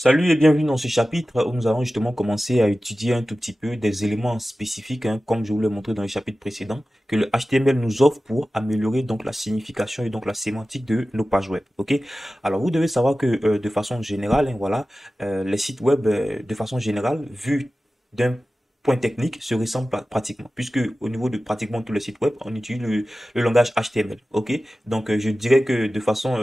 Salut et bienvenue dans ce chapitre où nous allons justement commencer à étudier un tout petit peu des éléments spécifiques, comme je vous l'ai montré dans le chapitre précédent, que le HTML nous offre pour améliorer donc la signification et donc la sémantique de nos pages web. Ok? Alors vous devez savoir que de façon générale, voilà, les sites web de façon générale, vu d'un point technique, se ressemblent pratiquement, puisque au niveau de pratiquement tous les sites web, on utilise le langage HTML. Ok? Donc je dirais que de façon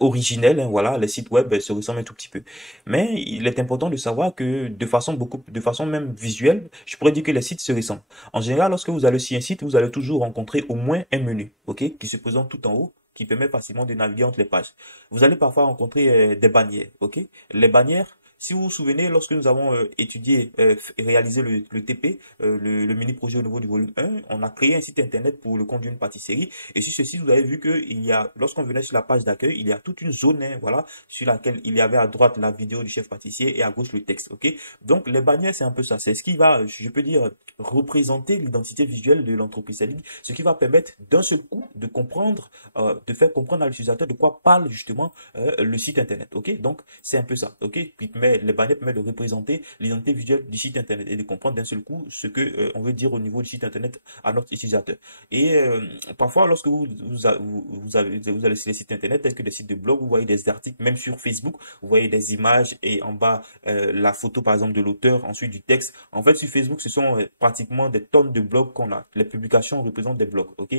originelle, voilà, les sites web se ressemblent un tout petit peu. Mais il est important de savoir que de façon même visuelle, je pourrais dire que les sites se ressemblent. En général, lorsque vous allez sur un site, vous allez toujours rencontrer au moins un menu, ok, qui se présente tout en haut, qui permet facilement de naviguer entre les pages. Vous allez parfois rencontrer des bannières, ok. Les bannières, si vous vous souvenez, lorsque nous avons étudié et réalisé le TP, le mini projet au niveau du volume 1, on a créé un site internet pour le compte d'une pâtisserie. Et sur ce site, vous avez vu que lorsqu'on venait sur la page d'accueil, il y a toute une zone, hein, voilà, sur laquelle il y avait à droite la vidéo du chef pâtissier et à gauche le texte, ok? Donc, les bannières, c'est un peu ça. C'est ce qui va, je peux dire, représenter l'identité visuelle de l'entreprise. C'est ce qui va permettre d'un seul coup de comprendre, de faire comprendre à l'utilisateur de quoi parle justement le site internet, ok? Donc, c'est un peu ça, ok? Les bannières permettent de représenter l'identité visuelle du site internet et de comprendre d'un seul coup ce que on veut dire au niveau du site internet à notre utilisateur. Et parfois, lorsque vous allez sur les sites internet tels que des sites de blog, vous voyez des articles, même sur Facebook, vous voyez des images et en bas la photo par exemple de l'auteur, ensuite du texte. En fait, sur Facebook, ce sont pratiquement des tonnes de blogs qu'on a. Les publications représentent des blogs, ok?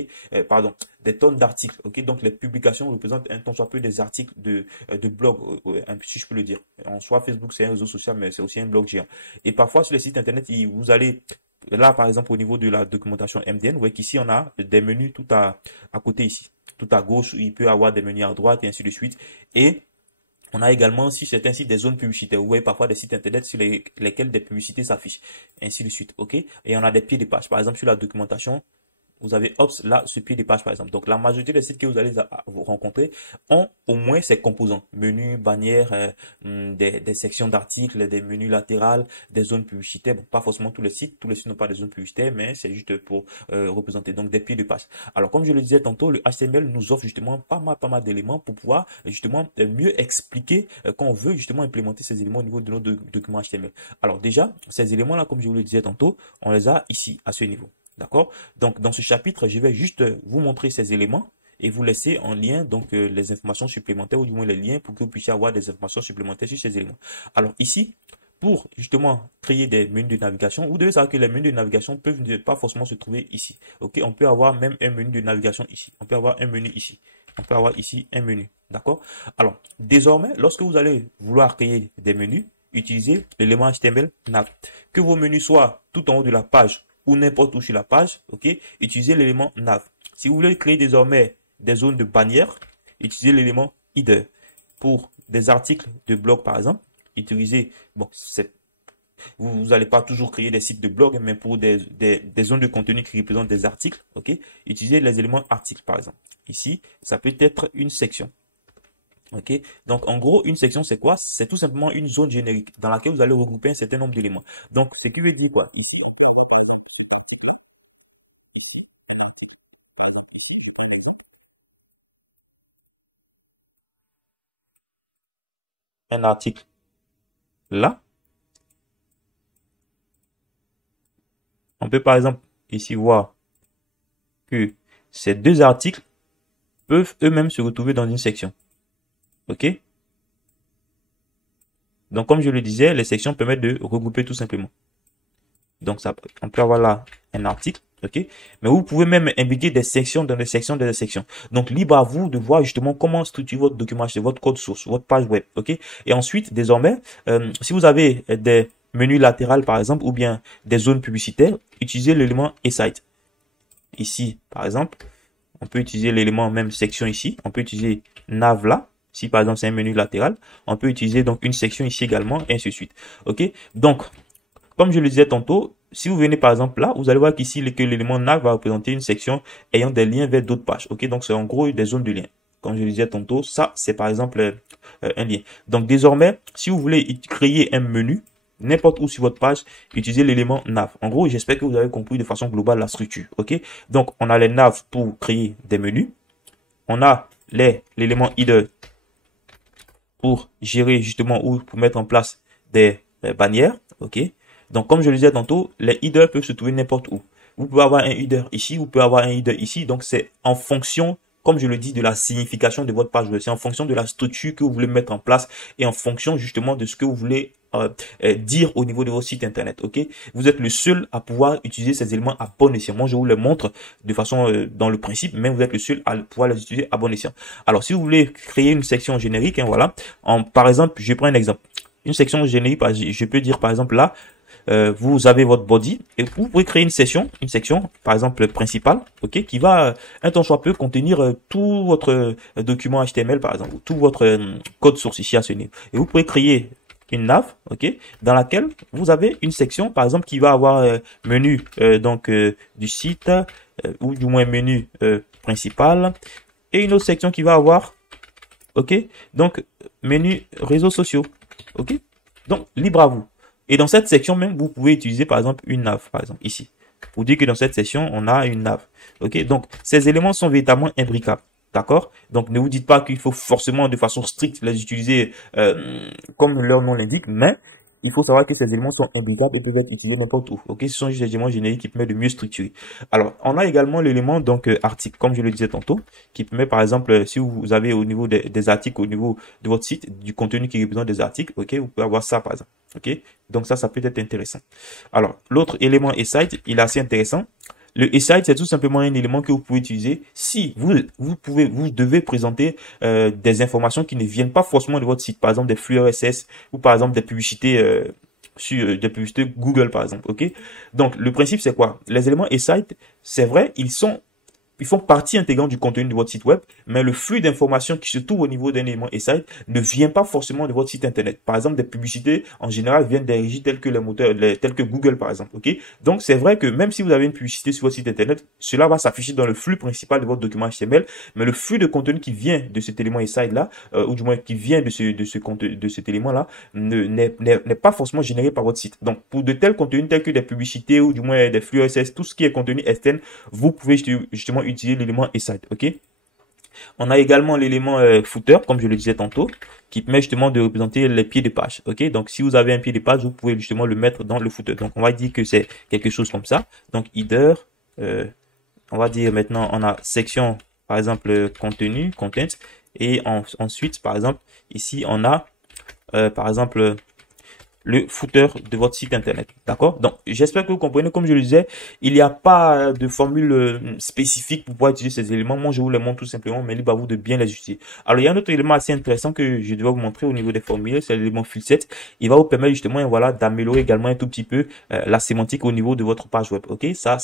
Pardon, des tonnes d'articles, ok? Donc les publications représentent un tant soit peu des articles de blog, si je peux le dire. En soi, Facebook, c'est un réseau social, mais c'est aussi un blog géant. Et parfois, sur les sites internet, vous allez là, par exemple, au niveau de la documentation MDN, vous voyez qu'ici, on a des menus à côté ici. Tout à gauche, il peut y avoir des menus à droite et ainsi de suite. Et on a également, sur certains sites, des zones publicitaires. Vous voyez parfois des sites internet sur lesquels des publicités s'affichent. Ainsi de suite. OK? Et on a des pieds de page. Par exemple, sur la documentation, vous avez Ops là ce pied des pages par exemple. Donc la majorité des sites que vous allez vous rencontrer ont au moins ces composants. Menu, bannière, des sections d'articles, des menus latérales, des zones publicitaires. Bon, pas forcément tous les sites n'ont pas des zones publicitaires, mais c'est juste pour représenter donc des pieds de page. Alors comme je le disais tantôt, le HTML nous offre justement pas mal d'éléments pour pouvoir justement mieux expliquer quand on veut justement implémenter ces éléments au niveau de notre document HTML. Alors déjà, ces éléments là, comme je vous le disais tantôt, on les a ici à ce niveau. D'accord? Donc, dans ce chapitre, je vais juste vous montrer ces éléments et vous laisser en lien donc les informations supplémentaires ou du moins les liens pour que vous puissiez avoir des informations supplémentaires sur ces éléments. Alors ici, pour justement créer des menus de navigation, vous devez savoir que les menus de navigation peuvent ne pas forcément se trouver ici. Ok? On peut avoir même un menu de navigation ici. On peut avoir un menu ici. On peut avoir ici un menu. D'accord? Alors, désormais, lorsque vous allez vouloir créer des menus, utilisez l'élément HTML nav. Que vos menus soient tout en haut de la page ou n'importe où sur la page, ok, utilisez l'élément nav. Si vous voulez créer désormais des zones de bannière, utilisez l'élément header. Pour des articles de blog par exemple, utilisez, bon, vous n'allez pas toujours créer des sites de blog, mais pour des zones de contenu qui représentent des articles, ok, utilisez les éléments articles par exemple. Ici, ça peut être une section. Ok, donc en gros, une section c'est quoi? C'est tout simplement une zone générique dans laquelle vous allez regrouper un certain nombre d'éléments. Donc, ce qui veut dire quoi? Un article là, on peut par exemple ici voir que ces deux articles peuvent eux-mêmes se retrouver dans une section. OK? Donc, comme je le disais, les sections permettent de regrouper tout simplement. Donc, ça, on peut avoir là un article. OK? Mais vous pouvez même inviter des sections dans des sections dans des sections. Donc, libre à vous de voir justement comment structurer votre document, votre code source, votre page web. OK? Et ensuite, désormais, si vous avez des menus latérales, par exemple, ou bien des zones publicitaires, utilisez l'élément eSite. Ici, par exemple, on peut utiliser l'élément même section ici. On peut utiliser nav là. Si par exemple c'est un menu latéral, on peut utiliser donc une section ici également, et ainsi de suite. Ok? Donc, comme je le disais tantôt, si vous venez par exemple là, vous allez voir qu'ici que l'élément nav va représenter une section ayant des liens vers d'autres pages. Ok? Donc c'est en gros des zones de lien. Comme je le disais tantôt, ça c'est par exemple un lien. Donc désormais, si vous voulez créer un menu, n'importe où sur votre page, utilisez l'élément nav. En gros, j'espère que vous avez compris de façon globale la structure. Ok? Donc on a les nav pour créer des menus. On a l'élément header pour gérer justement ou pour mettre en place des bannières, ok. Donc, comme je le disais tantôt, les headers peuvent se trouver n'importe où. Vous pouvez avoir un header ici, vous pouvez avoir un header ici. Donc, c'est en fonction, comme je le dis, de la signification de votre page web. C'est en fonction de la structure que vous voulez mettre en place et en fonction justement de ce que vous voulez dire au niveau de votre site internet, ok. Vous êtes le seul à pouvoir utiliser ces éléments à bon escient. Moi, je vous les montre de façon dans le principe, mais vous êtes le seul à pouvoir les utiliser à bon escient. Alors, si vous voulez créer une section générique, hein, voilà. Par exemple, je prends un exemple. Une section générique, je peux dire par exemple là, vous avez votre body et vous pouvez créer une section par exemple principale, ok, qui va un temps soit peu contenir tout votre document HTML par exemple, ou tout votre code source ici à ce niveau. Et vous pouvez créer une nav, ok, dans laquelle vous avez une section par exemple qui va avoir menu du site ou du moins menu principal et une autre section qui va avoir, ok, donc menu réseaux sociaux, ok. Donc libre à vous. Et dans cette section même, vous pouvez utiliser par exemple une nav, par exemple ici. Pour dire que dans cette section, on a une nav. Ok, donc ces éléments sont véritablement imbricables. D'accord? Donc ne vous dites pas qu'il faut forcément de façon stricte les utiliser comme leur nom l'indique, mais il faut savoir que ces éléments sont imbricables et peuvent être utilisés n'importe où. Ok, ce sont juste des éléments génériques qui permettent de mieux structurer. Alors, on a également l'élément donc article, comme je le disais tantôt, qui permet par exemple, si vous avez au niveau des articles, au niveau de votre site, du contenu qui représente des articles, ok, vous pouvez avoir ça par exemple. Ok, donc ça peut être intéressant. Alors, l'autre élément site, il est assez intéressant. Le site, c'est tout simplement un élément que vous pouvez utiliser si vous devez présenter des informations qui ne viennent pas forcément de votre site, par exemple des flux RSS ou par exemple des publicités sur des publicités Google par exemple, ok. Donc le principe c'est quoi? Les éléments site, c'est vrai, ils font partie intégrante du contenu de votre site web, mais le flux d'informations qui se trouve au niveau d'un élément site ne vient pas forcément de votre site internet. Par exemple, des publicités, en général, viennent des régies telles que les moteurs, tels que Google, par exemple, ok? Donc, c'est vrai que même si vous avez une publicité sur votre site internet, cela va s'afficher dans le flux principal de votre document HTML, mais le flux de contenu qui vient de cet élément site-là, ou du moins qui vient de cet élément-là, n'est pas forcément généré par votre site. Donc, pour de tels contenus tels que des publicités ou du moins des flux RSS, tout ce qui est contenu externe, vous pouvez justement utiliser l'élément site, ok. On a également l'élément footer, comme je le disais tantôt, qui permet justement de représenter les pieds de page, ok. Donc si vous avez un pied de page, vous pouvez justement le mettre dans le footer. Donc on va dire que c'est quelque chose comme ça. Donc header, on va dire maintenant on a section par exemple contenu, content, et ensuite par exemple ici on a par exemple le footer de votre site internet. D'accord? Donc, j'espère que vous comprenez. Comme je le disais, il n'y a pas de formule spécifique pour pouvoir utiliser ces éléments. Moi, je vous les montre tout simplement, mais libre à vous de bien les utiliser. Alors, il y a un autre élément assez intéressant que je dois vous montrer au niveau des formules. C'est l'élément filset. Il va vous permettre justement, voilà, d'améliorer également un tout petit peu la sémantique au niveau de votre page web. Ok? Ça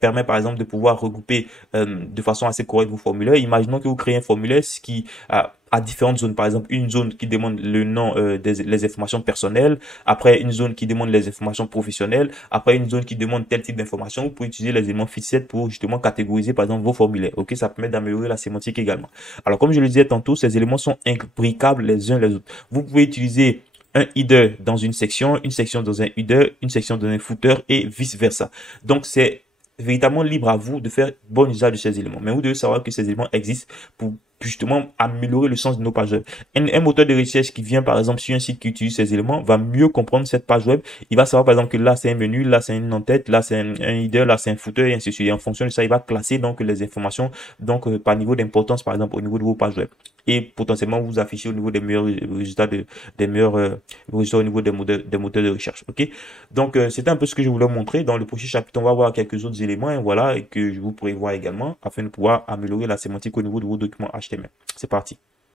permet par exemple de pouvoir regrouper de façon assez correcte vos formulaires. Imaginons que vous créez un formulaire qui a différentes zones. Par exemple, une zone qui demande le nom les informations personnelles, après une zone qui demande les informations professionnelles, après une zone qui demande tel type d'information. Vous pouvez utiliser les éléments filset pour justement catégoriser par exemple vos formulaires. Ok, ça permet d'améliorer la sémantique également. Alors comme je le disais tantôt, ces éléments sont imbricables les uns les autres. Vous pouvez utiliser un header dans une section dans un header, une section dans un footer et vice versa. Donc c'est véritablement libre à vous de faire bon usage de ces éléments. Mais vous devez savoir que ces éléments existent pour justement améliorer le sens de nos pages web. Un moteur de recherche qui vient par exemple sur un site qui utilise ces éléments va mieux comprendre cette page web. Il va savoir par exemple que là c'est un menu, là c'est une en-tête, là c'est un header, là c'est un footer et ainsi de suite. Et en fonction de ça, il va classer donc les informations donc par niveau d'importance par exemple au niveau de vos pages web. Et potentiellement vous affichez au niveau des meilleurs résultats résultats au niveau des moteurs de recherche. Ok. Donc c'était un peu ce que je voulais vous montrer. Dans le prochain chapitre, on va voir quelques autres éléments, et voilà, et que je vous pourrez voir également afin de pouvoir améliorer la sémantique au niveau de vos documents HTML. C'est parti.